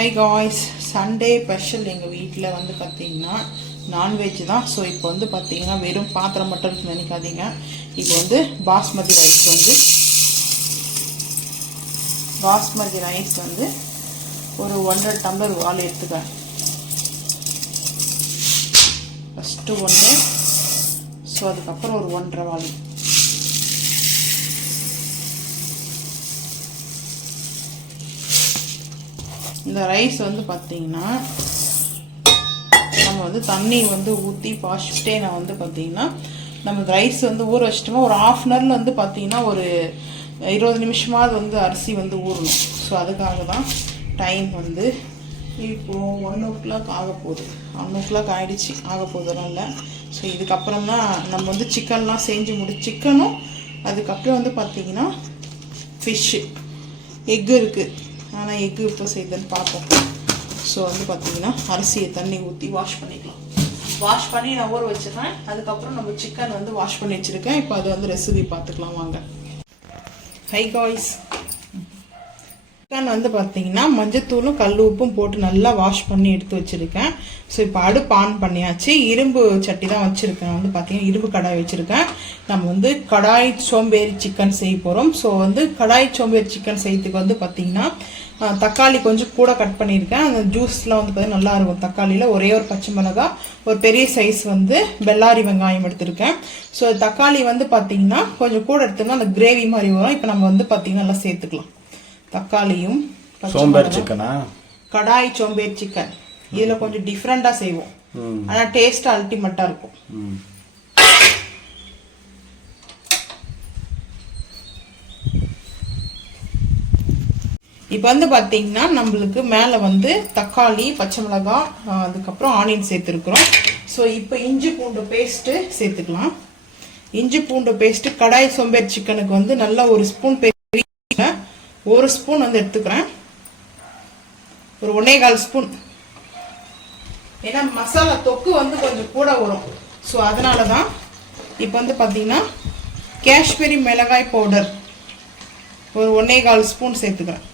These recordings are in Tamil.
ஹை காய்ஸ், சண்டே ஸ்பெஷல் எங்கள் வீட்டில் வந்து பார்த்தீங்கன்னா நான்வெஜ் தான். ஸோ இப்போ வந்து பார்த்தீங்கன்னா வெறும் பாத்திரம் மட்டும் நினைக்காதீங்க. இப்போ வந்து பாஸ்மதி ரைஸ் வந்து ஒரு 1.5 டம்ளர் வால் எடுத்துக்கிறேன். ஃபஸ்ட்டு ஒன்று, ஸோ அதுக்கப்புறம் ஒரு 1.5 வால். இந்த ரைஸ் வந்து பார்த்தீங்கன்னா நம்ம வந்து தண்ணி வந்து ஊற்றி ஃபஸ்ட்டே நான் வந்து பார்த்தீங்கன்னா நம்ம ரைஸ் வந்து ஊற வச்சிட்டோமா ஒரு 1/2 ஹவரில் வந்து பார்த்தீங்கன்னா ஒரு 20 நிமிஷமாவது வந்து அரிசி வந்து ஊறணும். ஸோ அதுக்காக தான் டைம் வந்து இப்போது 1 o'clock ஆக போகுது. 1 o'clock ஆகிடுச்சு, ஆக போகுதுனால. ஸோ இதுக்கப்புறம் தான் நம்ம வந்து சிக்கன்லாம் செஞ்சு சிக்கனும் அதுக்கப்புறம் வந்து பார்த்தீங்கன்னா ஃபிஷ்ஷு, எக்கு இருக்குது. ஆனால் எக்கு இப்போ செய்யுதுன்னு பார்ப்போம். ஸோ வந்து பார்த்தீங்கன்னா அரிசியை தண்ணி ஊற்றி வாஷ் பண்ணிக்கலாம். வாஷ் பண்ணி நான் ஊற வச்சிடுறேன். அதுக்கப்புறம் நம்ம சிக்கன் வந்து வாஷ் பண்ணி வச்சுருக்கேன். இப்போ அது வந்து ரெசிபி பார்த்துக்கலாம் வாங்க. ஹை காய்ஸ், சிக்கன் வந்து பார்த்தீங்கன்னா மஞ்சத்தூளும் கல் உப்பும் போட்டு நல்லா வாஷ் பண்ணி எடுத்து வச்சுருக்கேன். ஸோ இப்போ அடுப்பு ஆன் பண்ணியாச்சு. இரும்பு சட்டி தான் வச்சுருக்கேன். வந்து பார்த்தீங்கன்னா இரும்பு கடாய் வச்சுருக்கேன். நம்ம வந்து கடாய் சோம்பேறி சிக்கன் செய்ய போகிறோம். ஸோ வந்து கடாய் சோம்பேறி சிக்கன் செய்யறதுக்கு வந்து பார்த்தீங்கன்னா தக்காளி கொஞ்சம் கூட கட் பண்ணியிருக்கேன். அந்த ஜூஸ்லாம் வந்து பார்த்தீங்கன்னா நல்லா இருக்கும். தக்காளியில் ஒரே ஒரு பச்சை மிளகாய், ஒரு பெரிய சைஸ் வந்து பெல்லாரி வெங்காயம் எடுத்திருக்கேன். ஸோ தக்காளி வந்து பார்த்தீங்கன்னா கொஞ்சம் கூட எடுத்தோம்னா அந்த கிரேவி மாதிரி வரும். இப்போ நம்ம வந்து பார்த்தீங்கன்னா நல்லா சேர்த்துக்கலாம். தக்காளியும் சோம்பேறி சிக்கனா, கடாய் சோம்பேறி சிக்கன். இதுல கொஞ்சம் டிஃப்ரெண்டா செய்வோம், ஆனா டேஸ்ட் அல்டிமேட்டா இருக்கும். இப்போ வந்து பார்த்தீங்கன்னா நம்மளுக்கு மேலே வந்து தக்காளி, பச்சை மிளகாய், அதுக்கப்புறம் ஆனியன் சேர்த்துருக்குறோம். ஸோ இப்போ இஞ்சி பூண்டு பேஸ்ட்டு சேர்த்துக்கலாம். இஞ்சி பூண்டு பேஸ்ட்டு கடாய் சோம்பேறி சிக்கனுக்கு வந்து நல்லா ஒரு ஸ்பூன் ஒரு ஸ்பூன் வந்து எடுத்துக்கிறேன். ஒரு 1.25 ஸ்பூன். ஏன்னா மசாலா தொக்கு வந்து கொஞ்சம் கூட வரும். ஸோ அதனால தான். இப்போ வந்து பார்த்தீங்கன்னா காஷ்மீரி மிளகாய் பவுடர் ஒரு 1.25 ஸ்பூன் சேர்த்துக்கிறேன்.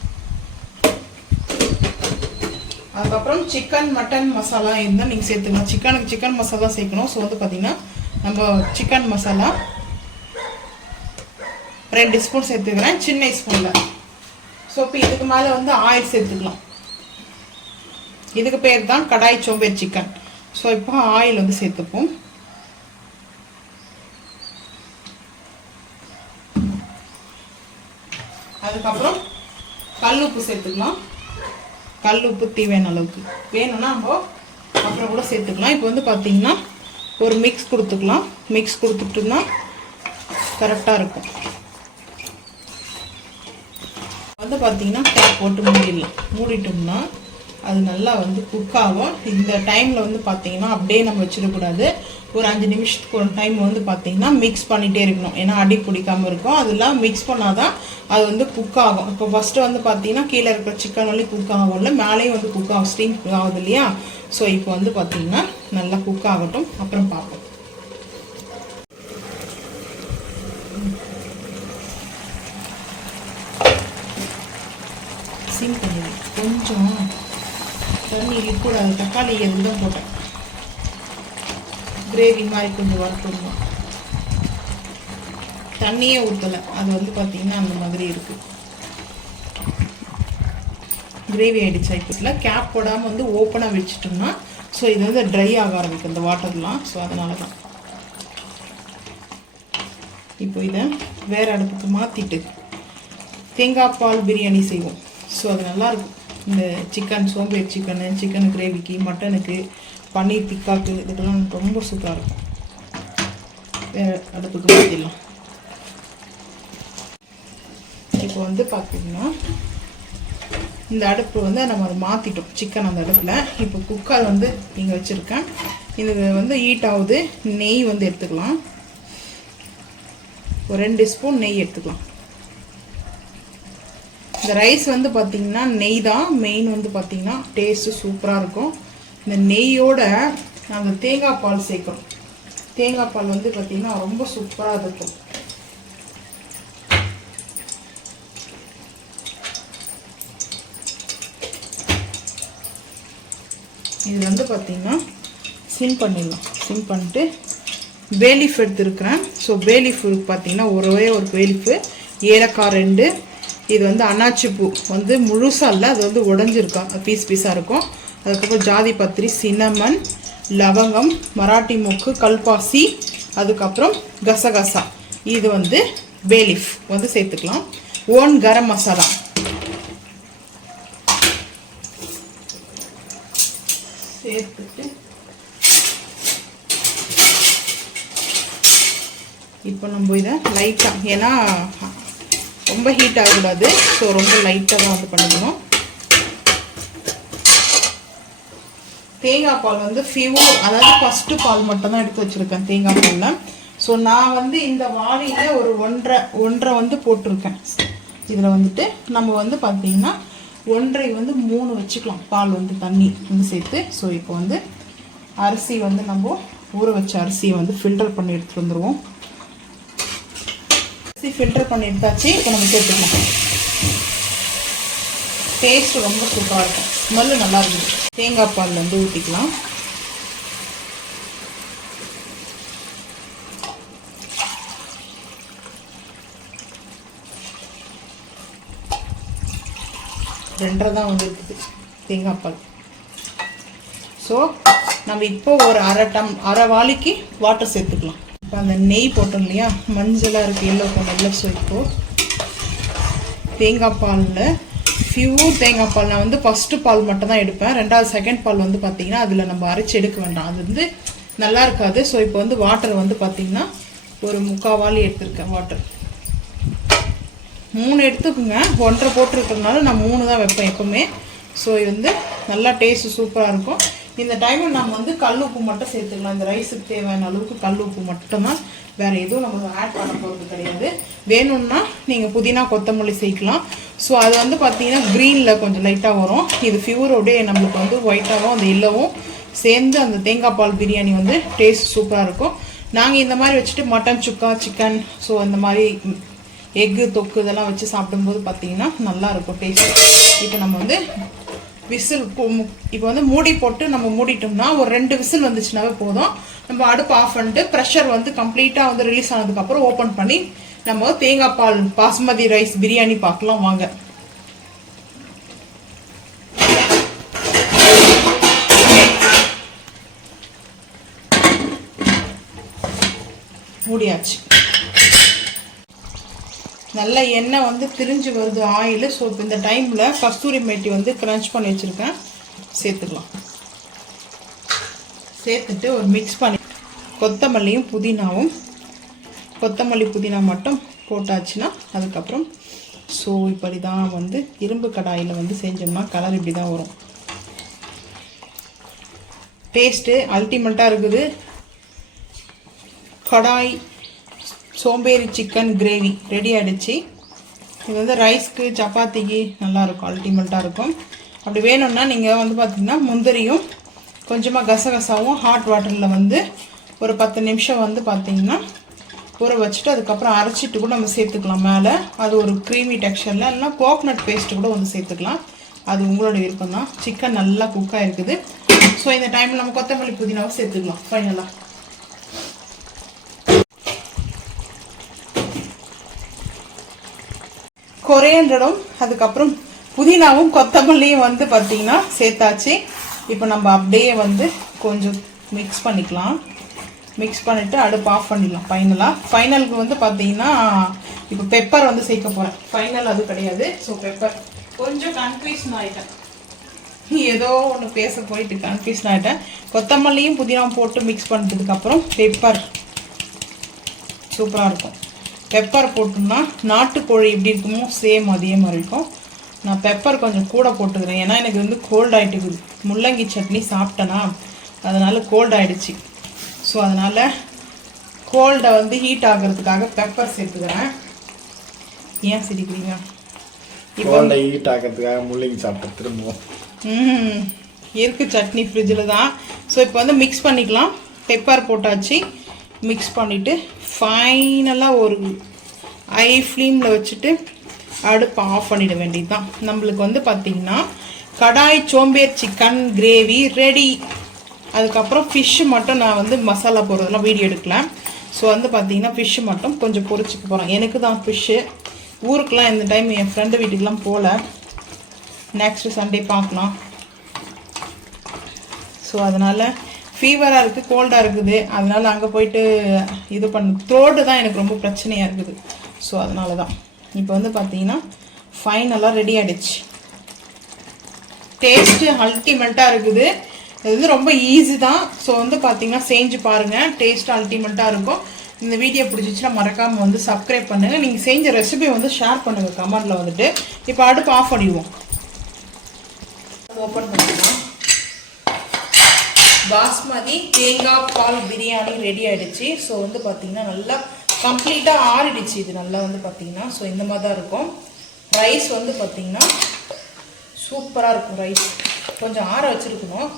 அதுக்கப்புறம் சிக்கன் மட்டன் மசாலா இருந்தால் நீங்கள் சேர்த்துக்கலாம். சிக்கனுக்கு சிக்கன் மசாலா சேர்க்கணும். ஸோ வந்து பார்த்தீங்கன்னா நம்ம சிக்கன் மசாலா 2 ஸ்பூன் சேர்த்துக்கிறேன், சின்ன ஸ்பூனில். ஸோ இப்போ இதுக்கு மேலே வந்து ஆயில் சேர்த்துக்கலாம். இதுக்கு பேர் தான் கடாய் சோம்பேறி சிக்கன். ஸோ இப்போ ஆயில் வந்து சேர்த்துப்போம். அதுக்கப்புறம் கல் உப்பு சேர்த்துக்கலாம். கல் உப்பு தேவையான அளவுக்கு, வேணும்னா நம்ம அப்புறம் கூட சேர்த்துக்கலாம். இப்போ வந்து பார்த்தீங்கன்னா ஒரு மிக்ஸ் கொடுத்துக்கலாம். மிக்ஸ் கொடுத்துட்டோம்னா கரெக்டாக இருக்கும். வந்து பார்த்தீங்கன்னா கேப் போட்டு மூடிட்டோம்னா அது நல்லா வந்து குக் ஆகும். இந்த டைமில் வந்து பார்த்தீங்கன்னா அப்படியே நம்ம வச்சிடக்கூடாது. ஒரு 5 நிமிஷத்துக்கு ஒரு டைம் வந்து பார்த்தீங்கன்னா மிக்ஸ் பண்ணிகிட்டே இருக்கணும். ஏன்னா அடி பிடிக்காமல் இருக்கும். அதெல்லாம் மிக்ஸ் பண்ணாதான் அது வந்து குக் ஆகும். இப்போ ஃபஸ்ட்டு வந்து பார்த்தீங்கன்னா கீழே இருக்கிற சிக்கன் வந்து குக் ஆகும்ல, மேலேயும் வந்து குக் ஆகும், ஸ்டீம் ஆகுது இல்லையா. ஸோ இப்போ வந்து பார்த்தீங்கன்னா நல்லா குக் ஆகட்டும், அப்புறம் பார்ப்போம். சிம் பண்ணி கொஞ்சம் தண்ணி இருக்கக்கூடாது. தக்காளி எதுவும் போட்டேன், கிரேவி மாதிரி கொஞ்சம் வறுத்துடணும். தண்ணியே ஊற்றலை. அது வந்து பார்த்தீங்கன்னா அந்த மாதிரி இருக்குது, கிரேவி ஆகிடுச்சா. இப்போ கேப் போடாமல் வந்து ஓப்பனாக வச்சுட்டோம்னா ஸோ இது வந்து ட்ரை ஆக ஆரம்பிக்கும் இந்த வாட்டர்லாம். ஸோ அதனால தான் இப்போ இதை வேறு அடுப்புக்கு மாற்றிட்டு தேங்காய் பால் பிரியாணி செய்வோம். ஸோ அது நல்லாயிருக்கும். இந்த சிக்கன் சோம்பேறி சிக்கன் கிரேவிக்கு, மட்டனுக்கு, பன்னீர் டிக்காக்கு, இதுக்கெல்லாம் ரொம்ப சூப்பராக இருக்கும். வேறு அடுப்புக்கு மாற்றிடலாம். இப்போ வந்து பார்த்தீங்கன்னா இந்த அடுப்பு வந்து நம்ம அதை மாற்றிட்டோம், சிக்கன் அந்த அடுப்பில். இப்போ குக்கர் வந்து இங்கே வச்சுருக்கேன். இது வந்து ஹீட் ஆகுது. நெய் வந்து எடுத்துக்கலாம். ஒரு 2 ஸ்பூன் நெய் எடுத்துக்கலாம். இந்த ரைஸ் வந்து பார்த்தீங்கன்னா நெய் தான் மெயின். வந்து பார்த்தீங்கன்னா டேஸ்ட்டு சூப்பராக இருக்கும். இந்த நெய்யோட அந்த தேங்காய் பால் சேர்க்கணும். தேங்காய் பால் வந்து பார்த்தீங்கன்னா ரொம்ப சூப்பராக இருக்கும். இது வந்து பார்த்திங்கன்னா சிம் பண்ணிடலாம். சிம் பண்ணிட்டு பேலீஃப் எடுத்துருக்கிறேன். ஸோ பேலீஃப் பார்த்திங்கன்னா ஒரே ஒரு பேலீஃபு, ஏலக்காய் 2, இது வந்து அன்னாச்சி பூ வந்து முழுசாக இல்லை, அது வந்து உடஞ்சிருக்கா, பீஸ் பீஸாக இருக்கும். அதுக்கப்புறம் ஜாதி பத்திரி, சின்னமன், லவங்கம், மராட்டி மொக்கு, கல்பாசி, அதுக்கப்புறம் கசகசா, இது வந்து பேலீஃப் வந்து சேர்த்துக்கலாம். 1 கரம் மசாலா சேர்த்துட்டு இப்போ நம்ம இதை லைட்டாக, ஏன்னா ரொம்ப ஹீட் ஆகக்கூடாது, ஸோ ரொம்ப லைட்டாக தான் வந்து பண்ணிக்கணும். தேங்காய் பால் வந்து ஃபியூர், அதாவது ஃபஸ்ட்டு பால் மட்டும் தான் எடுத்து வச்சுருக்கேன் தேங்காய் பாலில். ஸோ நான் வந்து இந்த வாளியில் ஒரு ஒன்றரை வந்து போட்டிருக்கேன். இதில் வந்துட்டு நம்ம வந்து பார்த்திங்கன்னா 1.5 வந்து 3 வச்சுக்கலாம் பால் வந்து தண்ணி வந்து சேர்த்து. ஸோ இப்போ வந்து அரிசி வந்து நம்ம ஊற வச்ச அரிசியை வந்து ஃபில்டர் பண்ணி எடுத்துகிட்டு வந்துடுவோம். அரிசி ஃபில்டர் பண்ணி எடுத்தாச்சு. இப்போ நம்ம சேர்த்துக்கலாம். டேஸ்ட் ரொம்ப சூப்பராக இருக்கும், ஸ்மெல்லு நல்லா இருக்குது. தேங்காய் பால் வந்து ஊற்றிக்கலாம். ரெண்டரை தான் வந்து இருக்குது தேங்காய் பால். ஸோ நம்ம இப்போ ஒரு அரை வாளிக்கு வாட்டர் சேர்த்துக்கலாம். இப்போ அந்த நெய் போட்டோம் இல்லையா, மஞ்சளாக இருக்குது, எல்லோ கலரில். ஸோ இப்போது தேங்காய் பாலில் பியூர் தேங்காய் பால் நான் வந்து ஃபஸ்ட்டு பால் மட்டும் தான் எடுப்பேன். ரெண்டாவது செகண்ட் பால் வந்து பார்த்திங்கன்னா அதில் நம்ம அரைச்சி எடுக்க வேண்டாம், அது வந்து நல்லா இருக்காது. ஸோ இப்போ வந்து வாட்டர் வந்து பார்த்திங்கன்னா ஒரு 3/4 வாளி எடுத்துருக்கேன் வாட்டர். 3 எடுத்துக்குங்க, 1.5 போட்டிருக்கிறதுனால நான் 3 தான் வைப்பேன் எப்போவுமே. ஸோ இது வந்து நல்லா டேஸ்ட்டு சூப்பராக இருக்கும். இந்த டைமில் நம்ம வந்து கல் உப்பு மட்டும் சேர்த்துக்கலாம். இந்த ரைஸுக்கு தேவையான அளவுக்கு கல் உப்பு மட்டும்தான், வேறு எதுவும் நம்ம ஆட் பண்ண போகிறது கிடையாது. வேணும்னா நீங்கள் புதினா கொத்தமல்லி சேர்க்கலாம். ஸோ அது வந்து பார்த்தீங்கன்னா க்ரீனில் கொஞ்சம் லைட்டாக வரும். இது ஃபியூரோடே நம்மளுக்கு வந்து ஒயிட்டாகவும் அந்த எல்லோவும் சேர்ந்து அந்த தேங்காய் பால் பிரியாணி வந்து டேஸ்ட் சூப்பராக இருக்கும். நாங்கள் இந்த மாதிரி வச்சுட்டு மட்டன் சுக்கா, சிக்கன், ஸோ இந்த மாதிரி எக்கு தொக்கு இதெல்லாம் வச்சு சாப்பிடும்போது பார்த்தீங்கன்னா நல்லாயிருக்கும் டேஸ்ட். இப்போ நம்ம வந்து விசில் இப்போ வந்து மூடி போட்டு நம்ம மூடிட்டோம்னா ஒரு 2 விசில் வந்துச்சுனாவே போதும். நம்ம அடுப்பு ஆஃப் பண்ணிட்டு ப்ரெஷர் வந்து கம்ப்ளீட்டாக வந்து ரிலீஸ் ஆனதுக்கப்புறம் ஓப்பன் பண்ணி நம்ம தேங்காய் பால் பாஸ்மதி ரைஸ் பிரியாணி பார்க்கலாம் வாங்க. மூடியாச்சு. நல்ல எண்ணெய் வந்து திரிஞ்சு வருது, ஆயில். ஸோ இப்போ இந்த டைமில் கஸ்தூரி மேத்தி வந்து க்ரன்ச் பண்ணி வச்சுருக்கேன், சேர்த்துக்கலாம். சேர்த்துட்டு ஒரு மிக்ஸ் பண்ணி கொத்தமல்லியும் புதினாவும், கொத்தமல்லி புதினா மட்டும் போட்டாச்சுன்னா அதுக்கப்புறம் ஸோ இப்படி தான் வந்து இரும்பு கடாயில் வந்து செஞ்சோம்னா கலர் இப்படி தான் வரும். டேஸ்ட்டு அல்டிமேட்டாக இருக்குது. கடாய் சோம்பேறி சிக்கன் கிரேவி ரெடி ஆகிடுச்சு. இது வந்து ரைஸ்க்கு சப்பாத்திக்கு நல்லாயிருக்கும், அல்டிமேட்டாக இருக்கும். அப்படி வேணும்னா நீங்கள் வந்து பார்த்திங்கன்னா முந்திரியும் கொஞ்சமாக கசகசாவும் ஹாட் வாட்டரில் வந்து ஒரு 10 நிமிஷம் வந்து பார்த்திங்கன்னா ஊற வச்சுட்டு அதுக்கப்புறம் அரைச்சிட்டு கூட நம்ம சேர்த்துக்கலாம் மேலே. அது ஒரு க்ரீமி டெக்ஸ்சரில். இல்லைனா கோகனட் பேஸ்ட்டு கூட வந்து சேர்த்துக்கலாம், அது உங்களோட விருப்பம் தான். சிக்கன் நல்லா குக்காக இருக்குது. ஸோ இந்த டைமில் நம்ம கொத்தமல்லி புதினாவை சேர்த்துக்கலாம் ஃபைனலாக. கொரியண்டரும் அதுக்கப்புறம் புதினாவும் கொத்தமல்லியும் வந்து பார்த்திங்கன்னா சேர்த்தாச்சு. இப்போ நம்ம அப்படியே வந்து கொஞ்சம் மிக்ஸ் பண்ணிக்கலாம். மிக்ஸ் பண்ணிவிட்டு அடுப்பு ஆஃப் பண்ணிடலாம் ஃபைனலாக. ஃபைனலுக்கு வந்து பார்த்திங்கன்னா இப்போ பெப்பர் வந்து சேர்க்க போகிறேன். ஃபைனல் அது கிடையாது. ஸோ பெப்பர் கொஞ்சம் கன்ஃபியூஷன் ஆகிட்டேன், ஏதோ ஒன்று பேச போயிட்டு கன்ஃபியூஷன் ஆகிட்டேன். கொத்தமல்லியும் புதினாவும் போட்டு மிக்ஸ் பண்ணிட்டதுக்கப்புறம் பெப்பர் சூப்பராக இருக்கும். பெப்பர் போட்டோம்னா நாட்டுக்கோழி எப்படி இருக்குமோ சேம் அதே மாதிரி இருக்கும். நான் பெப்பர் கொஞ்சம் கூட போட்டுக்கிறேன், ஏன்னா எனக்கு வந்து கோல்ட் ஆகிட்டுக்குது. முள்ளங்கி சட்னி சாப்பிட்டேனா, அதனால் கோல்ட் ஆகிடுச்சு. ஸோ அதனால் கோல்டை வந்து ஹீட் ஆகிறதுக்காக பெப்பர் சேர்த்துக்கிறேன். ஏன் சிரிக்கிறீங்க? இப்போ ஹீட் ஆகிறதுக்காக முள்ளங்கி சாப்பிட்டு திரும்பவும் இருக்குது சட்னி ஃப்ரிட்ஜில் தான். ஸோ இப்போ வந்து மிக்ஸ் பண்ணிக்கலாம். பெப்பர் போட்டாச்சு, மிக்ஸ் பண்ணிவிட்டு ஃபைனலாக ஒரு ஹை ஃப்ளேமில் வச்சுட்டு அடுப்பு ஆஃப் பண்ணிட வேண்டியது தான். நம்மளுக்கு வந்து பார்த்திங்கன்னா கடாய் சோம்பேர் சிக்கன் கிரேவி ரெடி. அதுக்கப்புறம் ஃபிஷ்ஷு மட்டும் நான் வந்து மசாலா போடுறதுலாம் வீடியோ எடுக்கலாம். ஸோ வந்து பார்த்தீங்கன்னா ஃபிஷ்ஷு மட்டும் கொஞ்சம் பொரிச்சுக்க போகிறேன். எனக்கு தான் ஃபிஷ்ஷு. ஊருக்கெலாம் இந்த டைம் என் ஃப்ரெண்டு வீட்டுக்கெலாம் போகல. நெக்ஸ்ட்டு சண்டே பார்க்கலாம். ஸோ அதனால் ஃபீவராக இருக்குது, கோல்டாக இருக்குது. அதனால் அங்கே போயிட்டு இது த்ரோட்டு தான் எனக்கு ரொம்ப பிரச்சனையாக இருக்குது. ஸோ அதனால தான் இப்போ வந்து பார்த்தீங்கன்னா ஃபைனலாக ரெடி ஆகிடுச்சு. டேஸ்ட்டு அல்டிமேட்டாக இருக்குது. இது வந்து ரொம்ப ஈஸி தான். ஸோ வந்து பார்த்தீங்கன்னா செஞ்சு பாருங்கள், டேஸ்ட் அல்டிமேட்டாக இருக்கும். இந்த வீடியோ பிடிச்சிச்சுன்னா மறக்காமல் வந்து சப்ஸ்கிரைப் பண்ணுங்கள். நீங்கள் செஞ்ச ரெசிபி வந்து ஷேர் பண்ணுங்கள் கமெண்டில் வந்துட்டு. இப்போ அடுப்பு ஆஃப் பண்ணிடுவோம். ஓப்பன் பண்ணிக்கலாம். பாஸ்மதி தேங்காய் பால் பிரியாணி ரெடி ஆகிடுச்சு. ஸோ வந்து பார்த்தீங்கன்னா நல்லா கம்ப்ளீட்டாக ஆறிடுச்சு. இது நல்லா வந்து பார்த்தீங்கன்னா ஸோ இந்த மாதிரி தான் இருக்கும். ரைஸ் வந்து பார்த்தீங்கன்னா சூப்பராக இருக்கும். ரைஸ் கொஞ்சம் ஆற வச்சுருக்கணும்.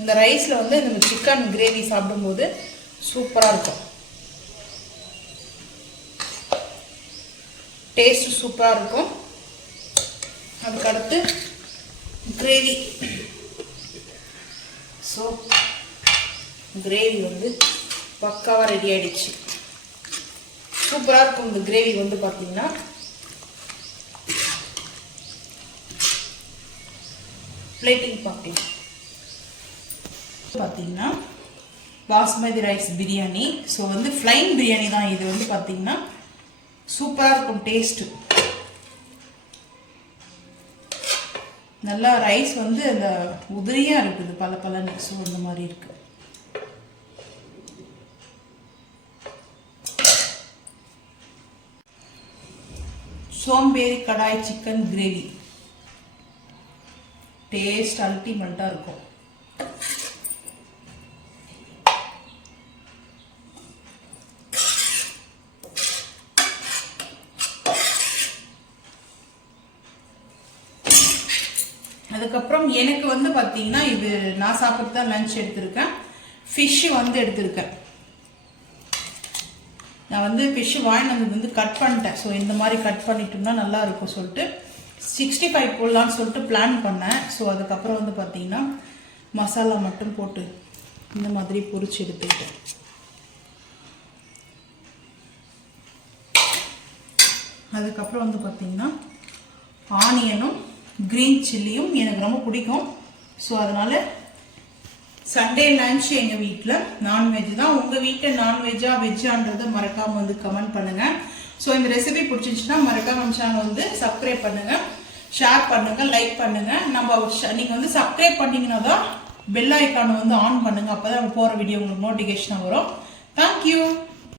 இந்த ரைஸில் வந்து இந்த சிக்கன் கிரேவி சாப்பிடும்போது சூப்பராக இருக்கும். டேஸ்ட் சூப்பராக இருக்கும். அதுக்கடுத்து கிரேவி. ஸோ கிரேவி வந்து பக்காவாக ரெடி ஆகிடுச்சு. சூப்பராக இருக்கும். இந்த கிரேவி வந்து பார்த்தீங்கன்னா பிளேட்டிங் பார்த்தீங்கன்னா பாஸ்மதி ரைஸ் பிரியாணி. ஸோ வந்து ஃப்ளைன் பிரியாணி தான் இது. வந்து பார்த்தீங்கன்னா சூப்பராக இருக்கும் டேஸ்ட்டு. நல்லா ரைஸ் வந்து அந்த உதிரியாக இருக்குது, பல பலன்னு. ஸோ இந்த மாதிரி இருக்கு. சோம்பேறி கடாய் சிக்கன் கிரேவி டேஸ்ட் அல்டிமேட்டாக இருக்கும். அதுக்கப்புறம் எனக்கு வந்து பார்த்தீங்கன்னா இது நான் சாப்பிட்டு தான் லஞ்ச் எடுத்திருக்கேன். ஃபிஷ்ஷு வந்து எடுத்திருக்கேன். நான் வந்து ஃபிஷ்ஷு வாங்கினது வந்து கட் பண்ணிட்டேன். ஸோ இந்த மாதிரி கட் பண்ணிட்டோம்னா நல்லா இருக்கும் சொல்லிட்டு 65 போடலான்னு சொல்லிட்டு பிளான் பண்ணேன். ஸோ அதுக்கப்புறம் வந்து பார்த்தீங்கன்னா மசாலா மட்டும் போட்டு இந்த மாதிரி பொரிச்சு எடுத்துக்கிட்டேன். அதுக்கப்புறம் வந்து பார்த்தீங்கன்னா ஆனியனும் கிரீன் சில்லியும் எனக்கு ரொம்ப பிடிக்கும். ஸோ அதனால் சண்டே லன்ச் எங்கள் வீட்டில் நான்வெஜ் தான். உங்கள் வீட்டில் நான்வெஜ்ஜா வெஜ்ஜான்றதை மறக்காமல் வந்து கமெண்ட் பண்ணுங்கள். ஸோ இந்த ரெசிபி பிடிச்சிச்சுன்னா மறக்காமல் சேனல் வந்து சப்ஸ்கிரைப் பண்ணுங்கள், ஷேர் பண்ணுங்கள், லைக் பண்ணுங்கள். நீங்கள் வந்து சப்ஸ்கிரைப் பண்ணிங்கன்னா தான் பெல் ஐக்கானை வந்து ஆன் பண்ணுங்கள். அப்போ தான் போகிற வீடியோ உங்களுக்கு நோட்டிஃபிகேஷன் வரும். தேங்க்யூ.